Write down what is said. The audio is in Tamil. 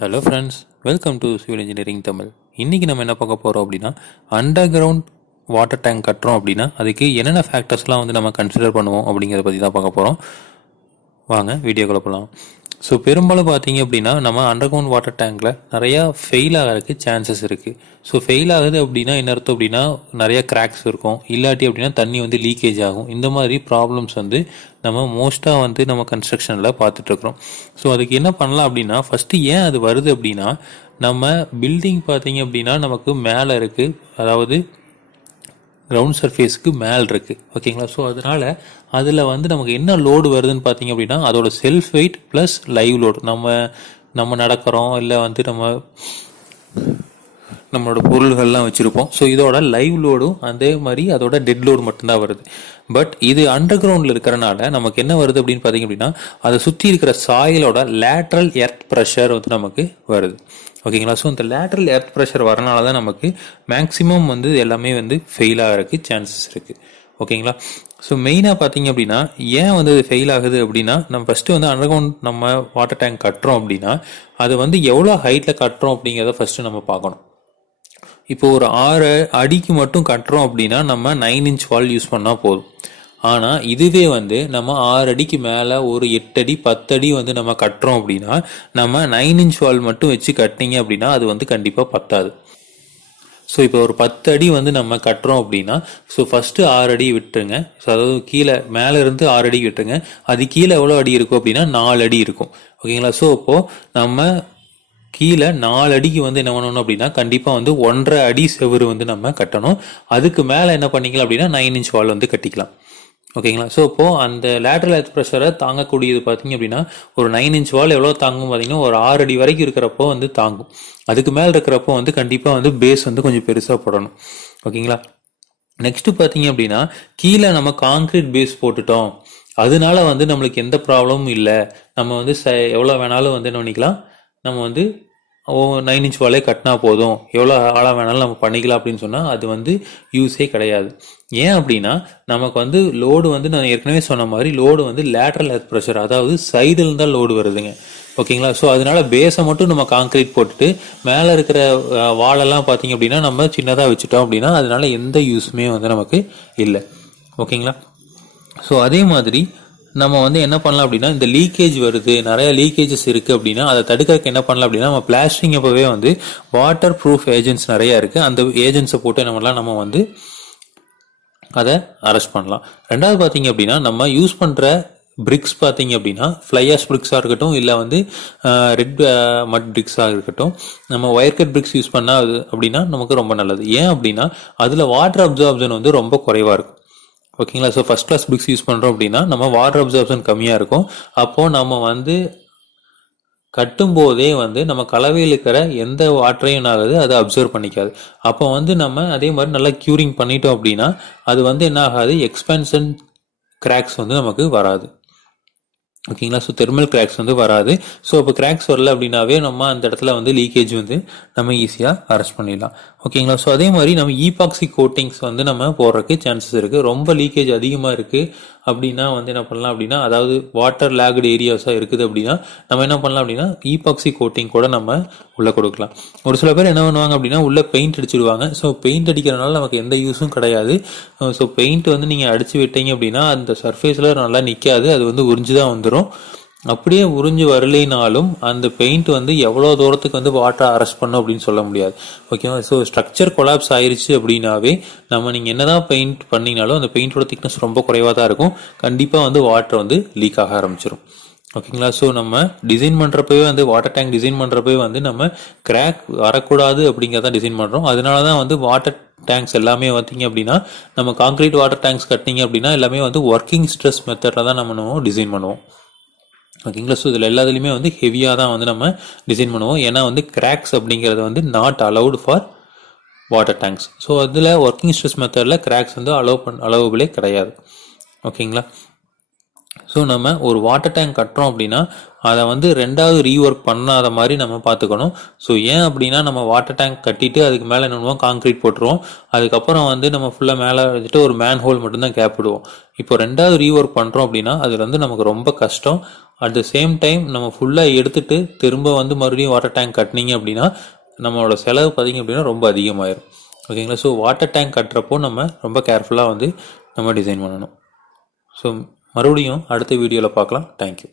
Hello friends, welcome to civil engineering Tamil. இன்றைக்கி நம்ம என்ன பார்க்க போகிறோம் அப்படின்னா, அண்டர் கிரவுண்ட் வாட்டர் டேங்க் கட்டுறோம் அப்படின்னா அதுக்கு என்னென்ன ஃபேக்டர்ஸ்லாம் வந்து நம்ம கன்சிடர் பண்ணுவோம் அப்படிங்கிறத பற்றி தான் பார்க்க போகிறோம். வாங்க வீடியோக்குள்ள போகலாம். ஸோ பெரும்பாலும் பார்த்தீங்க அப்படின்னா நம்ம அண்டர் கிரவுண்ட் வாட்டர் டேங்கில் நிறையா ஃபெயில் ஆகிறதுக்கு சான்சஸ் இருக்குது. ஸோ ஃபெயில் ஆகுது அப்படின்னா என்ன அர்த்தம் அப்படின்னா நிறையா கிராக்ஸ் இருக்கும், இல்லாட்டி அப்படின்னா தண்ணி வந்து லீக்கேஜ் ஆகும். இந்த மாதிரி ப்ராப்ளம்ஸ் வந்து நம்ம மோஸ்ட்டாக வந்து நம்ம கன்ஸ்ட்ரக்ஷனில் பார்த்துட்ருக்குறோம். ஸோ அதுக்கு என்ன பண்ணலாம் அப்படின்னா, ஃபஸ்ட்டு ஏன் அது வருது அப்படின்னா, நம்ம பில்டிங் பார்த்தீங்க அப்படின்னா நமக்கு மேலே இருக்குது, அதாவது கிரவுண்ட் சர்ஃபேஸுக்கு மேல் இருக்குது, ஓகேங்களா. ஸோ அதனால அதில் வந்து நமக்கு என்ன லோடு வருதுன்னு பார்த்தீங்க அப்படின்னா அதோட self wait plus live load. நம்ம நடக்கிறோம் இல்லை வந்து நம்மளோட பொருள்கள்லாம் வச்சுருப்போம். ஸோ இதோட லைவ் லோடும் அதே மாதிரி அதோட டெட் லோடு மட்டும்தான் வருது. பட் இது அண்டர் கிரவுண்டில் இருக்கிறனால நமக்கு என்ன வருது அப்படின்னு பார்த்தீங்க அப்படின்னா, அதை சுற்றி இருக்கிற சாயிலோட லேட்ரல் எர்த் ப்ரெஷர் வந்து நமக்கு வருது, ஓகேங்களா. ஸோ இந்த லேட்ரல் எர்த் ப்ரெஷர் வரனால தான் நமக்கு மேக்ஸிமம் வந்து எல்லாமே வந்து ஃபெயில் ஆகிறதுக்கு சான்சஸ் இருக்குது, ஓகேங்களா. ஸோ மெயினாக பார்த்தீங்க அப்படின்னா ஏன் வந்து இது ஃபெயில் ஆகுது அப்படின்னா, நம்ம ஃபஸ்ட்டு வந்து அண்டர் கிரவுண்ட் நம்ம வாட்டர் டேங்க் கட்டுறோம் அப்படின்னா அது வந்து எவ்வளோ ஹைட்டில் கட்டுறோம் அப்படிங்கிறத ஃபஸ்ட்டு நம்ம பார்க்கணும். இப்போ ஒரு 6 அடிக்கு மட்டும் கட்டுறோம் அப்படின்னா நம்ம 9 இன்ச் வால் யூஸ் பண்ணால் போதும். ஆனால் இதுவே வந்து நம்ம 6 அடிக்கு மேலே ஒரு 8 அடி 10 அடி வந்து நம்ம கட்டுறோம் அப்படின்னா நம்ம 9 இன்ச் வால் மட்டும் வச்சு கட்டினீங்க அப்படின்னா அது வந்து கண்டிப்பாக பத்தாது. ஸோ இப்போ ஒரு 10 அடி வந்து நம்ம கட்டுறோம் அப்படின்னா ஸோ ஃபஸ்ட்டு 6 அடி விட்டுருங்க. ஸோ அதாவது கீழே மேலே இருந்து 6 அடி விட்டுருங்க. அது கீழே எவ்வளோ அடி இருக்கும் அப்படின்னா 4 அடி இருக்கும், ஓகேங்களா. ஸோ இப்போது நம்ம கீழே 4 அடிக்கு வந்து என்ன பண்ணணும் அப்படின்னா கண்டிப்பாக வந்து 1.5 அடி செவுரு வந்து நம்ம கட்டணும். அதுக்கு மேலே என்ன பண்ணிக்கலாம் அப்படின்னா 9 இன்ச் வால் வந்து கட்டிக்கலாம், ஓகேங்களா. ஸோ இப்போது அந்த லேட்ரல் எர்த் ப்ரெஷரை தாங்கக்கூடியது பார்த்தீங்க அப்படின்னா ஒரு 9 இன்ச் வால் எவ்வளோ தாங்கும் பார்த்தீங்கன்னா ஒரு 6 அடி வரைக்கும் இருக்கிறப்போ வந்து தாங்கும். அதுக்கு மேலே இருக்கிறப்போ வந்து கண்டிப்பாக வந்து பேஸ் வந்து கொஞ்சம் பெருசாக போடணும், ஓகேங்களா. நெக்ஸ்ட் பார்த்தீங்க அப்படின்னா கீழே நம்ம காங்கிரீட் பேஸ் போட்டுட்டோம், அதனால வந்து நம்மளுக்கு எந்த ப்ராப்ளமும் இல்லை, நம்ம வந்து எவ்வளோ வேணாலும் வந்து என்ன பண்ணிக்கலாம், நம்ம வந்து 9 இன்ச் வாலே கட்டினா போதும், எவ்வளோ ஆழம் வேணாலும் நம்ம பண்ணிக்கலாம் அப்படின்னு சொன்னால் அது வந்து யூஸே கிடையாது. ஏன் அப்படின்னா நமக்கு வந்து லோடு வந்து நான் ஏற்கனவே சொன்ன மாதிரி லோடு வந்து லேட்ரல் எர்த் ப்ரெஷர், அதாவது சைடில் தான் லோடு வருதுங்க, ஓகேங்களா. ஸோ அதனால பேஸை மட்டும் நம்ம காங்கிரீட் போட்டுட்டு மேலே இருக்கிற வாலெல்லாம் பார்த்தீங்க அப்படின்னா நம்ம சின்னதாக வச்சுட்டோம் அப்படின்னா அதனால எந்த யூஸுமே வந்து நமக்கு இல்லை, ஓகேங்களா. ஸோ அதே மாதிரி நம்ம வந்து என்ன பண்ணலாம் அப்படின்னா, இந்த லீக்கேஜ் வருது, நிறைய லீக்கேஜஸ் இருக்குது அப்படின்னா அதை தடுக்கிறதுக்கு என்ன பண்ணலாம் அப்படின்னா நம்ம பிளாஸ்டிங் அப்பவே வந்து வாட்டர் ப்ரூஃப் ஏஜென்ட்ஸ் நிறையா இருக்குது, அந்த ஏஜென்ட்ஸை போட்டு என்ன பண்ணலாம், நம்ம வந்து அதை அரெஸ்ட் பண்ணலாம். ரெண்டாவது பார்த்தீங்க அப்படின்னா நம்ம யூஸ் பண்ணுற பிரிக்ஸ் பார்த்தீங்க அப்படின்னா ஃப்ளையாஷ் பிரிக்ஸாக இருக்கட்டும் இல்லை வந்து ரெட் மட் பிரிக்ஸாக இருக்கட்டும், நம்ம ஒயர் கட் பிரிக்ஸ் யூஸ் பண்ணால் அப்படின்னா நமக்கு ரொம்ப நல்லது. ஏன் அப்படின்னா அதில் வாட்டர் அப்சார்ப்ஷன் வந்து ரொம்ப குறைவாக இருக்கும், ஓகேங்களா. So first class bricks use பண்ணுறோம் அப்படின்னா நம்ம வாட்டர் அப்சார்ப்ஷன் கம்மியாக இருக்கும். அப்போது நம்ம வந்து கட்டும்போதே வந்து நம்ம கலவையில் இருக்கிற எந்த வாட்டரையும் ஆகுது அதை அப்சர்வ் பண்ணிக்காது. அப்போ வந்து நம்ம அதே மாதிரி நல்லா க்யூரிங் பண்ணிட்டோம் அப்படின்னா அது வந்து என்ன ஆகாது, எக்ஸ்பென்ஷன் கிராக்ஸ் வந்து நமக்கு வராது, ஓகேங்களா. ஸோ தெர்மல் கிராக்ஸ் வந்து வராது. ஸோ இப்போ கிராக்ஸ் வரல அப்படின்னாவே நம்ம அந்த இடத்துல வந்து லீக்கேஜ் வந்து நம்ம ஈஸியாக அரெஸ்ட் பண்ணிடலாம், ஓகேங்களா. ஸோ அதே மாதிரி நம்ம ஈபாக்சி கோட்டிங்ஸ் வந்து நம்ம போடுறதுக்கு சான்சஸ் இருக்குது. ரொம்ப லீக்கேஜ் அதிகமாக இருக்குது அப்படின்னா வந்து என்ன பண்ணலாம் அப்படின்னா, அதாவது வாட்டர் லேக்டு ஏரியாஸாக இருக்குது அப்படின்னா நம்ம என்ன பண்ணலாம் அப்படின்னா ஈபாக்சி கோட்டிங் கூட நம்ம உள்ளே கொடுக்கலாம். ஒரு சில பேர் என்ன பண்ணுவாங்க அப்படின்னா உள்ளே பெயிண்ட் அடிச்சிடுவாங்க. ஸோ பெயிண்ட் அடிக்கிறதுனால நமக்கு எந்த யூஸும் கிடையாது. ஸோ பெயிண்ட் வந்து நீங்கள் அடிச்சு விட்டீங்க அப்படின்னா அந்த சர்ஃபேஸில் நல்லா நிற்காது, அது வந்து உறிஞ்சு தான் வந்துடும். அப்படியே உறிஞ்சு வரலைனாலும் அந்த பெயிண்ட் வந்து எவ்வளோ தூரத்துக்கு வந்து வாட்டரை அரெஸ்ட் பண்ணும் அப்படின்னு சொல்ல முடியாது, ஓகேவா. ஸோ ஸ்ட்ரக்சர் கொலாப்ஸ் ஆயிருச்சு அப்படின்னாவே நீங்கள் என்னதான் பெயிண்ட் பண்ணினாலும் அந்த பெயிண்டோட திக்னஸ் ரொம்ப குறைவாக தான் இருக்கும், கண்டிப்பாக வந்து வாட்டர் வந்து லீக் ஆக ஆரம்பிச்சிடும், ஓகேங்களா. ஸோ நம்ம டிசைன் பண்ணுறப்பவே வந்து வாட்டர் டேங்க் டிசைன் பண்ணுறப்பவே வந்து நம்ம கிராக் வரக்கூடாது அப்படிங்கிறத டிசைன் பண்ணுறோம். அதனால தான் வந்து வாட்டர் டேங்க்ஸ் எல்லாமே பார்த்தீங்க அப்படின்னா நம்ம கான்கிரீட் வாட்டர் டேங்க்ஸ் கட்டினீங்க அப்படின்னா எல்லாமே வந்து ஒர்க்கிங் ஸ்ட்ரெஸ் மெத்தடில் தான் நம்ம டிசைன் பண்ணுவோம், ஓகேங்களா. ஸோ இதில் எல்லாத்துலேயுமே வந்து ஹெவியாக தான் வந்து நம்ம டிசைன் பண்ணுவோம். ஏன்னா வந்து கிராக்ஸ் அப்படிங்கிறது வந்து not allowed for water tanks. So அதில் ஒர்க்கிங் ஸ்ட்ரெஸ் மெத்தடில் கிராக்ஸ் வந்து அலோவபிளே கிடையாது, ஓகேங்களா. ஸோ நம்ம ஒரு வாட்டர் டேங்க் கட்டுறோம் அப்படின்னா அதை வந்து ரெண்டாவது ரீஒர்க் பண்ணாத மாதிரி நம்ம பார்த்துக்கணும். ஸோ ஏன் அப்படின்னா நம்ம வாட்டர் டேங்க் கட்டிட்டு அதுக்கு மேலே என்ன பண்ணுவோம், கான்கிரீட் போட்டுருவோம். அதுக்கப்புறம் வந்து நம்ம ஃபுல்லாக மேலே வச்சுட்டு ஒரு மேன் ஹோல் மட்டும்தான் கேப் விடுவோம். இப்போ ரெண்டாவது ரீஒர்க் பண்ணுறோம் அப்படின்னா அது வந்து நமக்கு ரொம்ப கஷ்டம். அட் த சேம் டைம் நம்ம ஃபுல்லாக எடுத்துட்டு திரும்ப வந்து மறுபடியும் வாட்டர் டேங்க் கட்டினீங்க அப்படின்னா நம்மளோட செலவு பார்த்தீங்க அப்படின்னா ரொம்ப அதிகமாயிரும். ஓகேங்களா. ஸோ வாட்டர் டேங்க் கட்டுறப்போ நம்ம ரொம்ப கேர்ஃபுல்லாக வந்து நம்ம டிசைன் பண்ணணும். ஸோ மறுபடியும் அடுத்த வீடியோவில் பார்க்கலாம். தேங்க்யூ.